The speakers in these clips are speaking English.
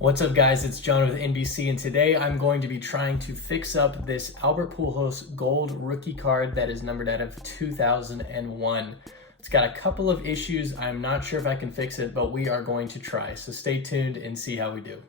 What's up, guys? It's John with NBC, and today I'm going to be trying to fix up this Albert Pujols gold rookie card that is numbered out of 2001. It's got a couple of issues. I'm not sure if I can fix it, but we are going to try. So stay tuned and see how we do.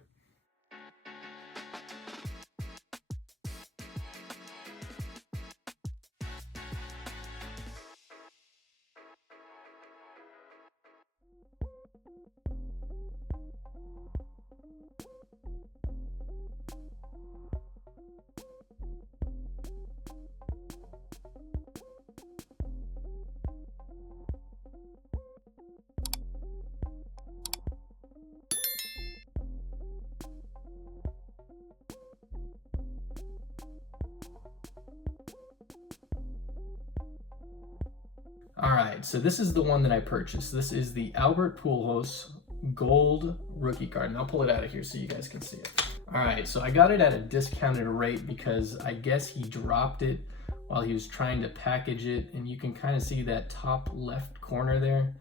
All right, so this is the one that I purchased. This is the Albert Pujols gold rookie card, and I'll pull it out of here so you guys can see it. All right, so I got it at a discounted rate because I guess he dropped it while he was trying to package it, and you can kind of see that top left corner there.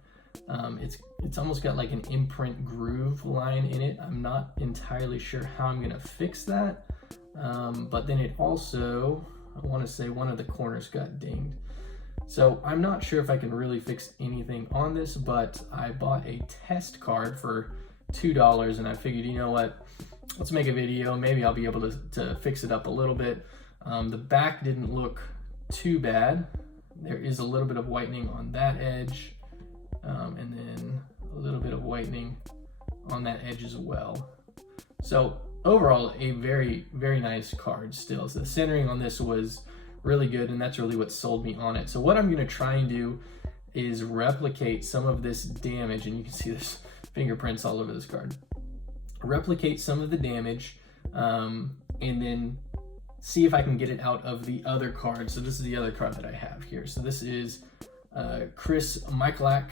It's almost got like an imprint groove line in it. I'm not entirely sure how I'm gonna fix that, but then it also, I want to say one of the corners got dinged. So I'm not sure if I can really fix anything on this, but I bought a test card for $2 and I figured, you know what, let's make a video. Maybe I'll be able to fix it up a little bit. The back didn't look too bad. There is a little bit of whitening on that edge, and then a little bit of whitening on that edge as well. So overall, a very, very nice card still. So the centering on this was really good, and that's really what sold me on it. So what I'm going to try and do is replicate some of this damage, and you can see there's fingerprints all over this card. Replicate some of the damage, and then see if I can get it out of the other card. So this is the other card that I have here. So this is Chris Michalak,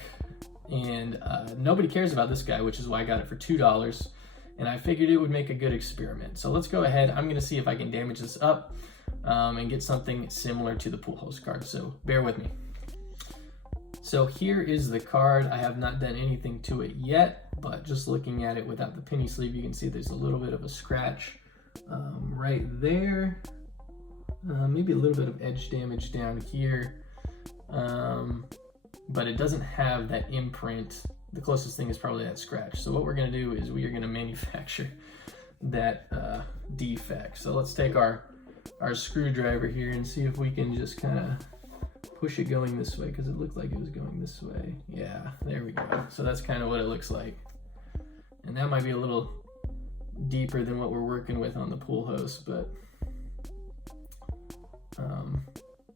and nobody cares about this guy, which is why I got it for $2, and I figured it would make a good experiment. So let's go ahead. I'm going to see if I can damage this up and get something similar to the Pujols card, so bear with me. So here is the card. I have not done anything to it yet, but just looking at it without the penny sleeve, you can see there's a little bit of a scratch right there, maybe a little bit of edge damage down here, but it doesn't have that imprint. The closest thing is probably that scratch. So what we're going to do is we are going to manufacture that defect. So let's take our screwdriver here and see if we can just kind of push it going this way, because it looked like it was going this way. Yeah, there we go. So that's kind of what it looks like. And that might be a little deeper than what we're working with on the Pujols, but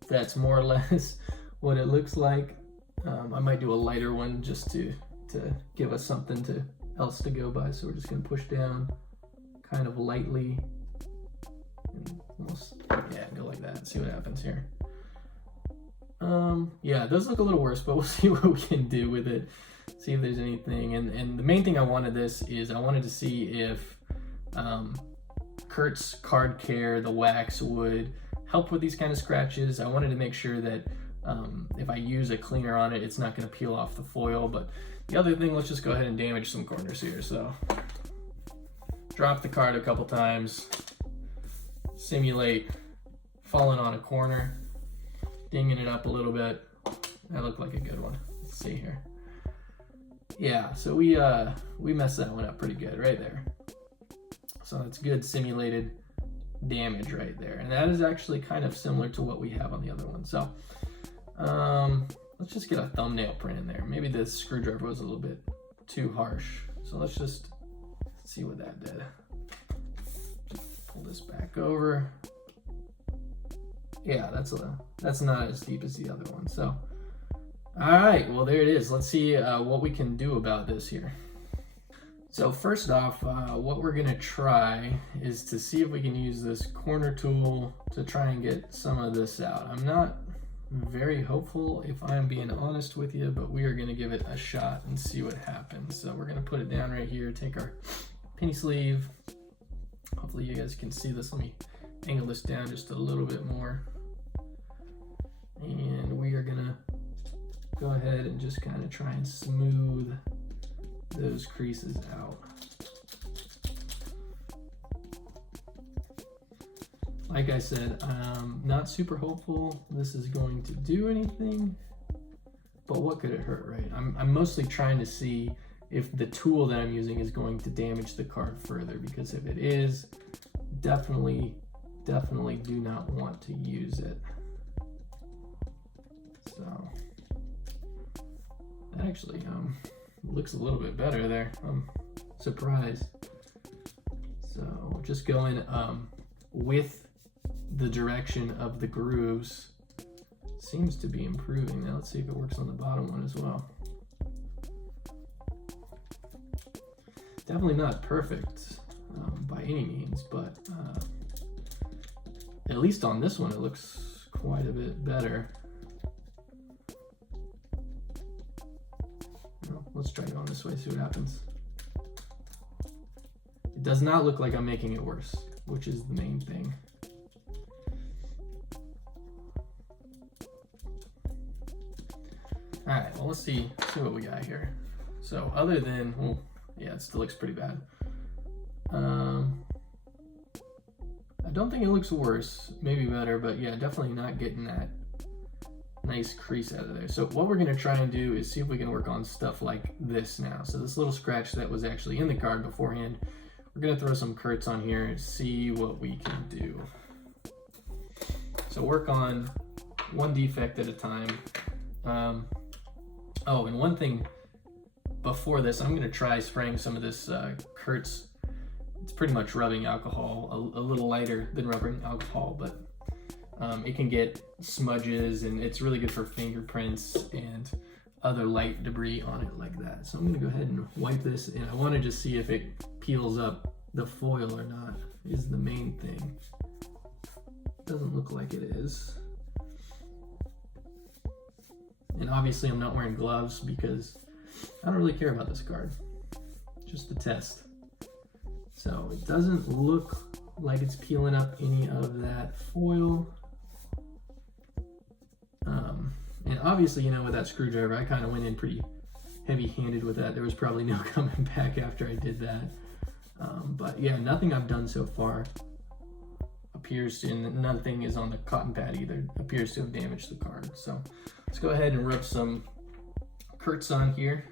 that's more or less what it looks like. I might do a lighter one just to give us something else to go by. So we're just going to push down kind of lightly. And almost, yeah, go like that. See what happens here. Yeah, it does look a little worse, but we'll see what we can do with it. See if there's anything. And the main thing I wanted this is I wanted to see if Kurt's Card Care, the wax, would help with these kind of scratches. I wanted to make sure that if I use a cleaner on it, it's not going to peel off the foil. But the other thing, let's just go ahead and damage some corners here. So drop the card a couple times. Simulate falling on a corner, dinging it up a little bit. That looked like a good one. Let's see here. Yeah, so we messed that one up pretty good right there. So that's good simulated damage right there, and that is actually kind of similar to what we have on the other one. So let's just get a thumbnail print in there. Maybe the screwdriver was a little bit too harsh, so let's just see what that did. Pull this back over. Yeah, that's not as deep as the other one. So, all right, well, there it is. Let's see what we can do about this here. So first off, what we're gonna try is to see if we can use this corner tool to try and get some of this out. I'm not very hopeful, if I'm being honest with you, but we are gonna give it a shot and see what happens. So we're gonna put it down right here, take our penny sleeve. Hopefully you guys can see this. Let me angle this down just a little bit more. And we are gonna go ahead and just kind of try and smooth those creases out. like I said, I'm not super hopeful this is going to do anything, but what could it hurt, right? I'm mostly trying to see if the tool that I'm using is going to damage the card further, because if it is, definitely do not want to use it. So that actually looks a little bit better there. I'm surprised. So just going with the direction of the grooves seems to be improving. Now let's see if it works on the bottom one as well. Definitely not perfect by any means, but at least on this one it looks quite a bit better. Well, let's try it on this way, see what happens. It does not look like I'm making it worse, which is the main thing. All right, well, let's see what we got here. So other than, well, yeah, it still looks pretty bad. I don't think it looks worse, maybe better, but yeah, definitely not getting that nice crease out of there. So what we're gonna try and do is see if we can work on stuff like this now. So this little scratch that was actually in the card beforehand, we're gonna throw some Kurtz on here and see what we can do. So work on one defect at a time. Oh, and one thing before this, I'm gonna try spraying some of this Kurtz. It's pretty much rubbing alcohol, a little lighter than rubbing alcohol, but it can get smudges, and it's really good for fingerprints and other light debris on it like that. So I'm gonna go ahead and wipe this, and I wanna just see if it peels up the foil or not, is the main thing. Doesn't look like it is. And obviously I'm not wearing gloves because I don't really care about this card, just a test. So it doesn't look like it's peeling up any of that foil. And obviously, you know, with that screwdriver, I kind of went in pretty heavy-handed with that. There was probably no coming back after I did that. But yeah, nothing I've done so far appears to, and nothing is on the cotton pad either, appears to have damaged the card. So let's go ahead and rub some Kurtz on here.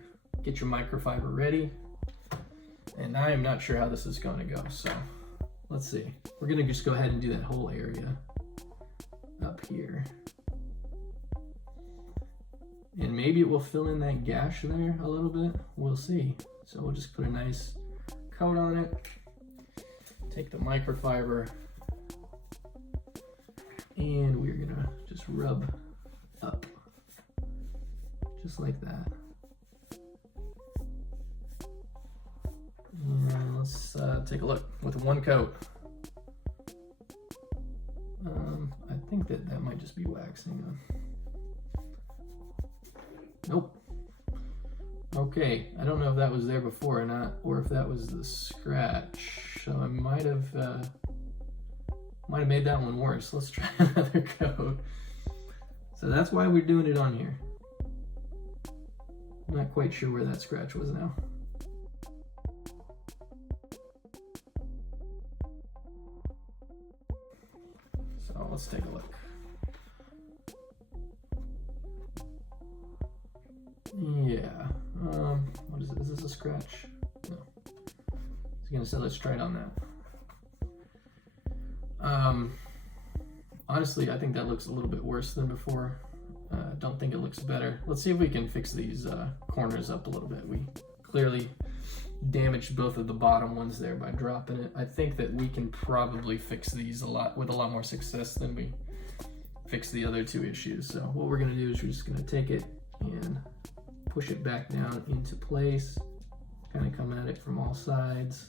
Get your microfiber ready. And I am not sure how this is going to go, so let's see. We're going to just go ahead and do that whole area up here. And maybe it will fill in that gash there a little bit. We'll see. So we'll just put a nice coat on it. Take the microfiber. And we're going to just rub up. Just like that. And let's take a look with one coat. I think that might just be waxing. Nope. Okay, I don't know if that was there before or not, or if that was the scratch. So I might have made that one worse. Let's try another coat. So that's why we're doing it on here. I'm not quite sure where that scratch was now. So let's take a look. Yeah. What is it? Is this a scratch? No. It's gonna say let's try it on that. Honestly, I think that looks a little bit worse than before. Don't think it looks better. Let's see if we can fix these corners up a little bit. We clearly damaged both of the bottom ones there by dropping it. I think that we can probably fix these with a lot more success than we fixed the other two issues. So what we're gonna do is we're just gonna take it and push it back down into place, kind of come at it from all sides,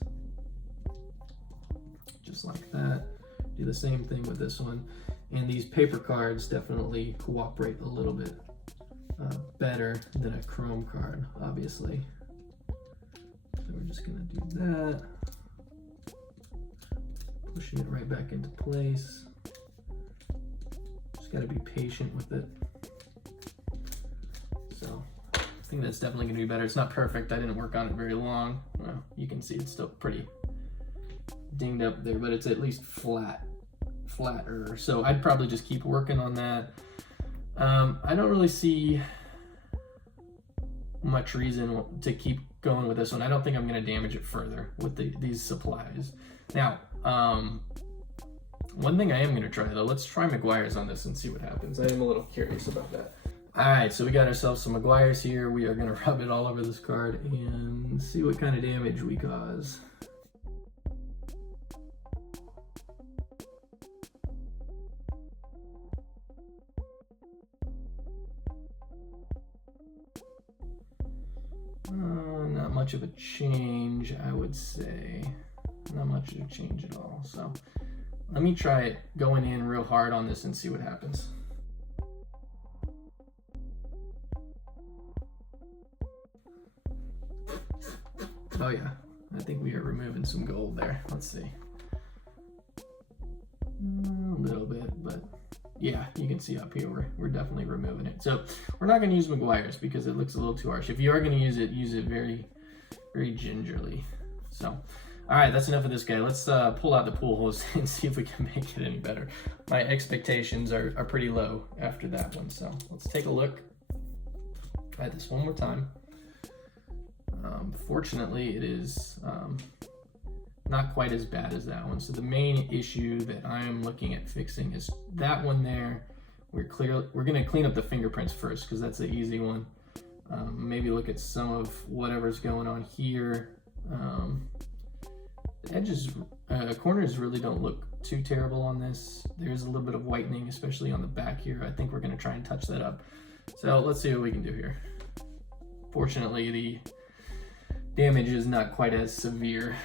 just like that. Do the same thing with this one. And these paper cards definitely cooperate a little bit better than a chrome card, obviously. So we're just gonna do that. Pushing it right back into place. Just gotta be patient with it. So I think that's definitely gonna be better. It's not perfect, I didn't work on it very long. Well, you can see it's still pretty dinged up there, but it's at least flat flatter. So I'd probably just keep working on that. I don't really see much reason to keep going with this one. I don't think I'm going to damage it further with these supplies. Now, one thing I am going to try though, let's try Maguire's on this and see what happens. I am a little curious about that. All right, so we got ourselves some Maguire's here. We are going to rub it all over this card and see what kind of damage we cause. Not much of a change, I would say. Not much of a change at all. So let me try it going in real hard on this and see what happens. Oh yeah, I think we are removing some gold there. Let's see. A little bit, but yeah, you can see up here we're definitely removing it. So we're not going to use Maguire's because it looks a little too harsh. If you are going to use it very, very gingerly. So, all right, that's enough of this guy. Let's pull out the Pujols and see if we can make it any better. My expectations are pretty low after that one. So let's take a look at this one more time. Fortunately, it is not quite as bad as that one. So the main issue that I am looking at fixing is that one there. We're going to clean up the fingerprints first because that's the easy one. Maybe look at some of whatever's going on here. The edges, corners really don't look too terrible on this. There's a little bit of whitening, especially on the back here. I think we're going to try and touch that up. So let's see what we can do here. Fortunately, the damage is not quite as severe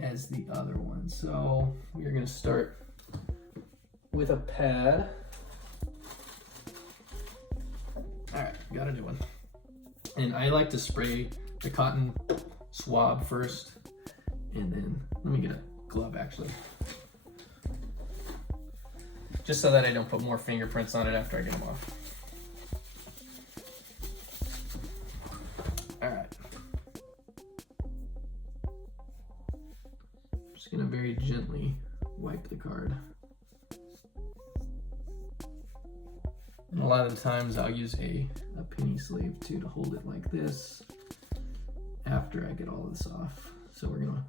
as the other one. So we're going to start with a pad. All right, got a new one. And I like to spray the cotton swab first, and then let me get a glove actually, just so that I don't put more fingerprints on it after I get them off. All right. Just gonna very gently wipe the card. And a lot of the times I'll use a penny sleeve too to hold it like this after I get all this off. So we're gonna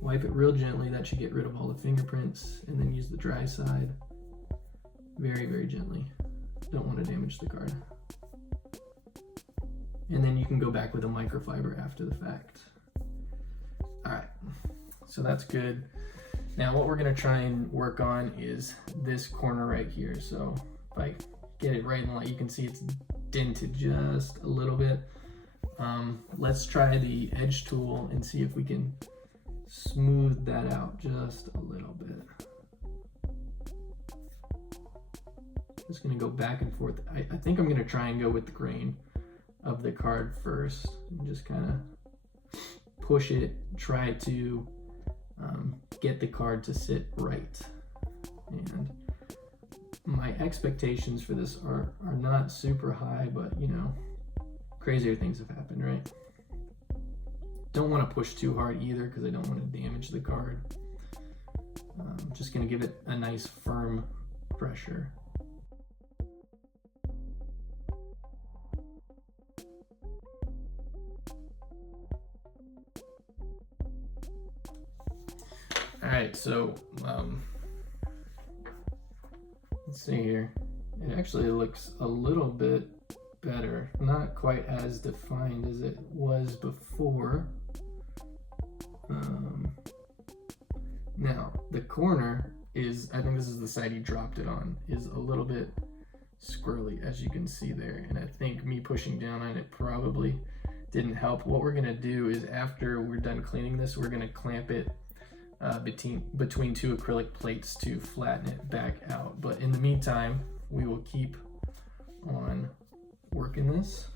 wipe it real gently. That should get rid of all the fingerprints, and then use the dry side very, very gently. Don't want to damage the card. And then you can go back with a microfiber after the fact. All right, so that's good. Now what we're gonna try and work on is this corner right here. So if I get it right in the light, you can see it's dented just a little bit. Let's try the edge tool and see if we can smooth that out just a little bit. Just gonna go back and forth. I think I'm gonna try and go with the grain of the card first and just kind of push it, try to get the card to sit right. And my expectations for this are not super high, but you know, crazier things have happened, right? Don't want to push too hard either because I don't want to damage the card. I'm just going to give it a nice firm pressure. All right, so let's see here. It actually looks a little bit better. Not quite as defined as it was before. Now, the corner is, I think this is the side you dropped it on, is a little bit squirrely, as you can see there. And I think me pushing down on it probably didn't help. What we're gonna do is after we're done cleaning this, we're gonna clamp it between two acrylic plates to flatten it back out. But in the meantime, we will keep on working this.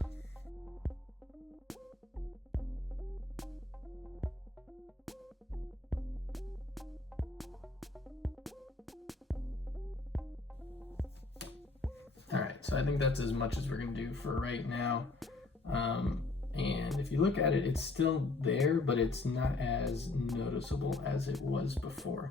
All right, so I think that's as much as we're gonna do for right now. And if you look at it, it's still there, but it's not as noticeable as it was before.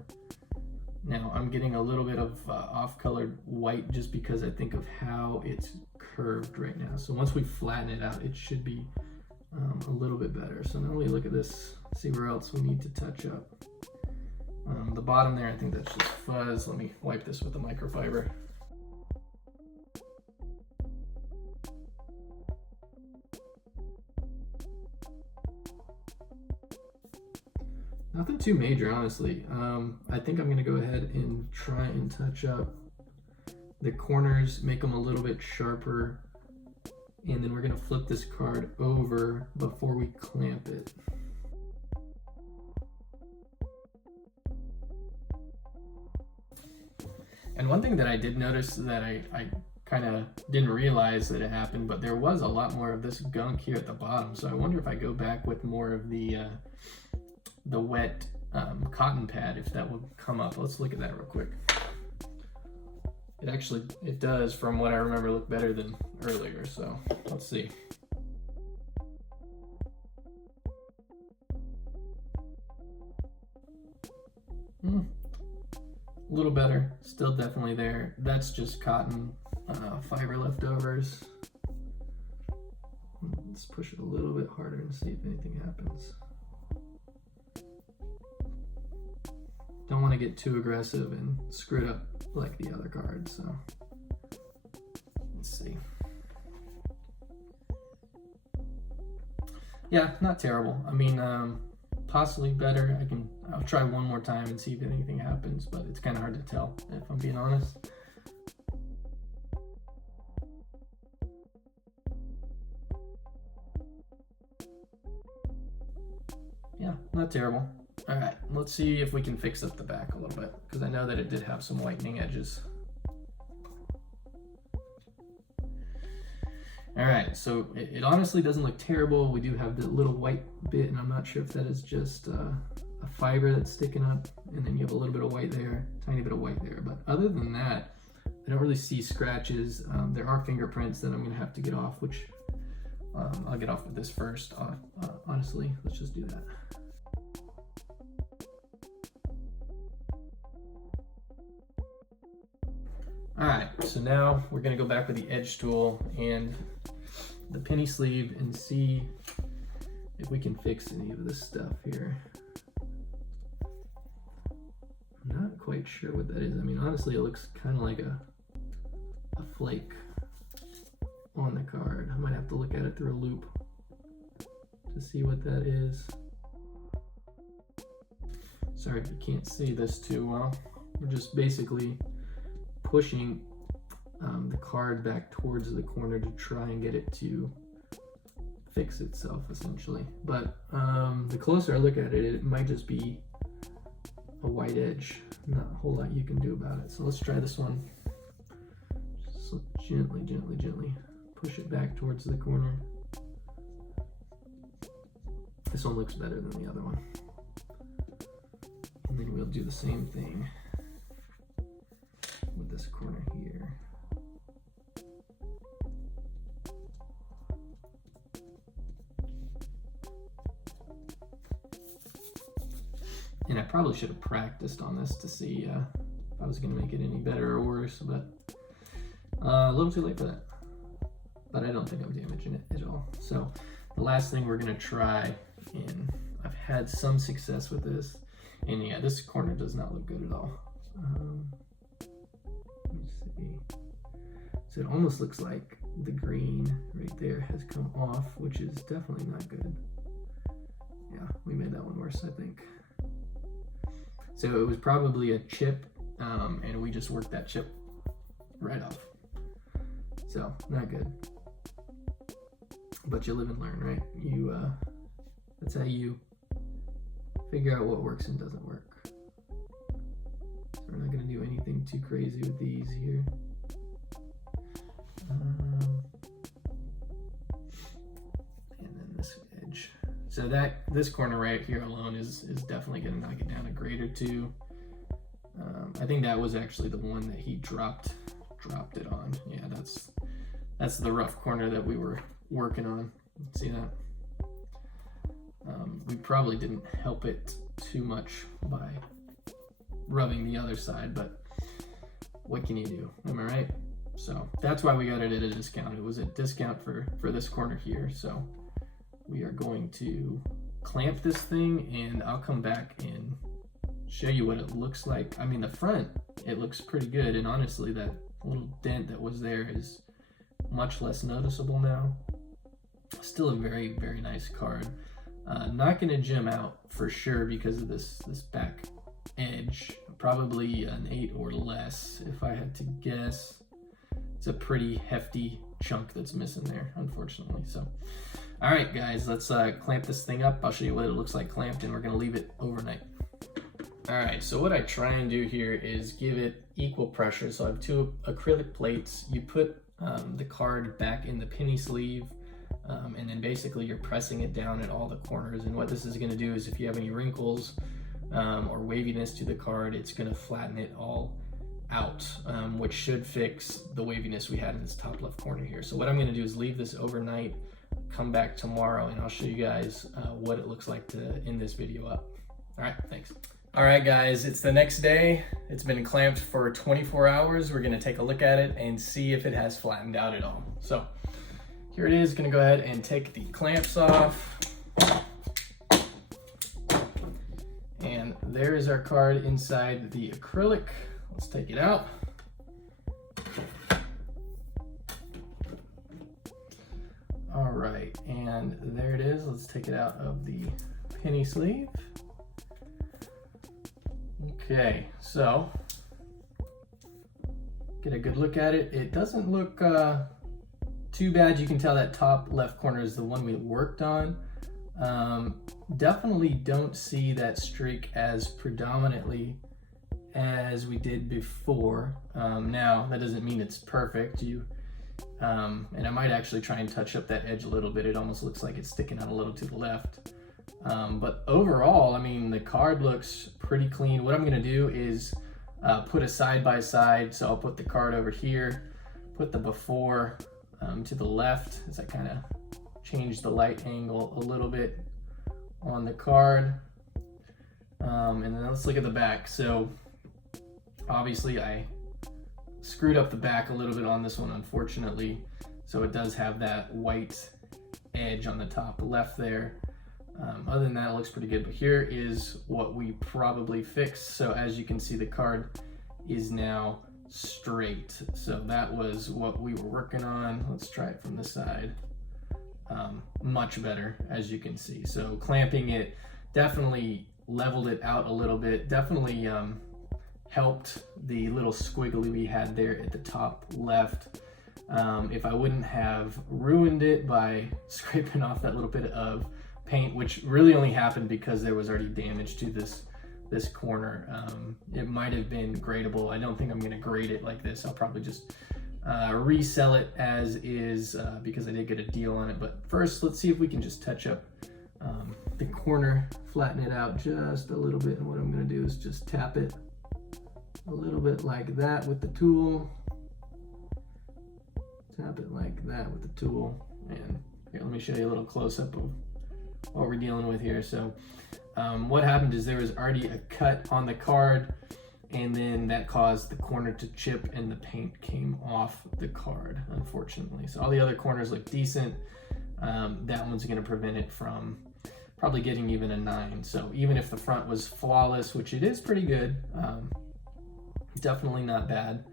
Now I'm getting a little bit of off-colored white just because I think of how it's curved right now. So once we flatten it out, it should be a little bit better. So now we look at this, see where else we need to touch up. The bottom there, I think that's just fuzz. Let me wipe this with a microfiber. Nothing too major, honestly. I think I'm gonna go ahead and try and touch up the corners, make them a little bit sharper, and then we're gonna flip this card over before we clamp it. And one thing that I did notice that I kind of didn't realize that it happened, but there was a lot more of this gunk here at the bottom. So I wonder if I go back with more of the wet cotton pad, if that would come up. Let's look at that real quick. It does, from what I remember, look better than earlier. So let's see. A little better, still definitely there. That's just cotton fiber leftovers. Let's push it a little bit harder and see if anything happens. Don't want to get too aggressive and screw it up like the other cards, so let's see. Yeah, not terrible. I mean, possibly better. I'll try one more time and see if anything happens, but it's kind of hard to tell, if I'm being honest. Yeah, not terrible. All right, let's see if we can fix up the back a little bit, because I know that it did have some whitening edges. All right, so it honestly doesn't look terrible. We do have the little white bit, and I'm not sure if that is just a fiber that's sticking up, and then you have a little bit of white there, tiny bit of white there. But other than that, I don't really see scratches. There are fingerprints that I'm gonna have to get off, which I'll get off with this first, honestly. Let's just do that. All right, so now we're gonna go back with the edge tool and the penny sleeve and see if we can fix any of this stuff here. I'm not quite sure what that is. I mean, honestly, it looks kind of like a flake on the card. I might have to look at it through a loop to see what that is. Sorry if you can't see this too well. We're just basically pushing the card back towards the corner to try and get it to fix itself, essentially. But the closer I look at it, it might just be a white edge. Not a whole lot you can do about it. So let's try this one. Just gently, gently, gently push it back towards the corner. This one looks better than the other one. And then we'll do the same thing with this corner here. And I probably should have practiced on this to see if I was going to make it any better or worse, but a little too late for that. But I don't think I'm damaging it at all. So the last thing we're going to try, and I've had some success with this, and yeah, this corner does not look good at all. Let me see. So it almost looks like the green right there has come off, which is definitely not good. Yeah, we made that one worse, I think. So it was probably a chip, and we just worked that chip right off. So not good. But you live and learn, right? That's how you figure out what works and doesn't work. So we're not gonna do anything too crazy with these here. And then this edge. So this corner right here alone is definitely gonna knock it down a grade or two. I think that was actually the one that he dropped it on. Yeah, that's the rough corner that we were working on. See that? We probably didn't help it too much by rubbing the other side, but what can you do? Am I right? So that's why we got it at a discount. It was a discount for this corner here. So we are going to clamp this thing, and I'll come back and show you what it looks like. I mean, the front, it looks pretty good, and honestly, that little dent that was there is much less noticeable now. Still a very, very nice card. Not gonna gem out for sure because of this back edge. Probably an 8 or less if I had to guess. It's a pretty hefty chunk that's missing there, unfortunately. So, all right, guys, let's clamp this thing up. I'll show you what it looks like clamped, and we're gonna leave it overnight. All right, so what I try and do here is give it equal pressure. So I have 2 acrylic plates. You put the card back in the penny sleeve, and then basically you're pressing it down at all the corners. And what this is gonna do is if you have any wrinkles or waviness to the card, it's gonna flatten it all out, which should fix the waviness we had in this top left corner here. So what I'm gonna do is leave this overnight, come back tomorrow, and I'll show you guys what it looks like to end this video up. All right, thanks. All right, guys, it's the next day. It's been clamped for 24 hours. We're gonna take a look at it and see if it has flattened out at all. So here it is. Gonna go ahead and take the clamps off. And there is our card inside the acrylic. Let's take it out. All right, and there it is. Let's take it out of the penny sleeve. Okay, so get a good look at it. It doesn't look too bad. You can tell that top left corner is the one we worked on. Definitely don't see that streak as predominantly as we did before. Now, that doesn't mean it's perfect. And I might actually try and touch up that edge a little bit. It almost looks like it's sticking out a little to the left. But overall, I mean, the card looks pretty clean. What I'm gonna do is put a side-by-side. So I'll put the card over here, put the before to the left as I kind of change the light angle a little bit on the card. And then let's look at the back. So obviously I screwed up the back a little bit on this one, unfortunately. So it does have that white edge on the top left there. Other than that, it looks pretty good. But here is what we probably fixed. So as you can see, the card is now straight. So that was what we were working on. Let's try it from the side. Much better, as you can see. So clamping it definitely leveled it out a little bit. Definitely helped the little squiggly we had there at the top left. If I wouldn't have ruined it by scraping off that little bit of paint, which really only happened because there was already damage to this corner, it might have been gradable. I don't think I'm going to grade it like this. I'll probably just resell it as is because I did get a deal on it. But first, let's see if we can just touch up the corner, flatten it out just a little bit. And what I'm going to do is just tap it a little bit like that with the tool. Tap it like that with the tool. And here, let me show you a little close-up of what we're dealing with here. So what happened is there was already a cut on the card, and then that caused the corner to chip and the paint came off the card, unfortunately. So all the other corners look decent. That one's going to prevent it from probably getting even a 9. So even if the front was flawless, which it is pretty good, definitely not bad.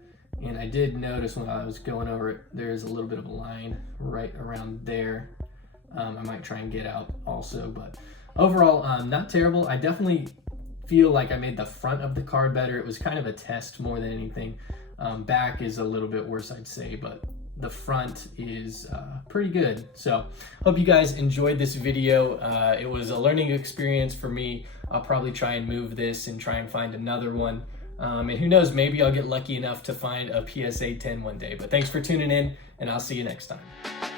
And I did notice when I was going over it, there's a little bit of a line right around there. I might try and get out also, but overall, not terrible. I definitely feel like I made the front of the card better. It was kind of a test more than anything. Back is a little bit worse, I'd say, but the front is pretty good. So hope you guys enjoyed this video. It was a learning experience for me. I'll probably try and move this and try and find another one. And who knows, maybe I'll get lucky enough to find a PSA 10 one day. But thanks for tuning in, and I'll see you next time.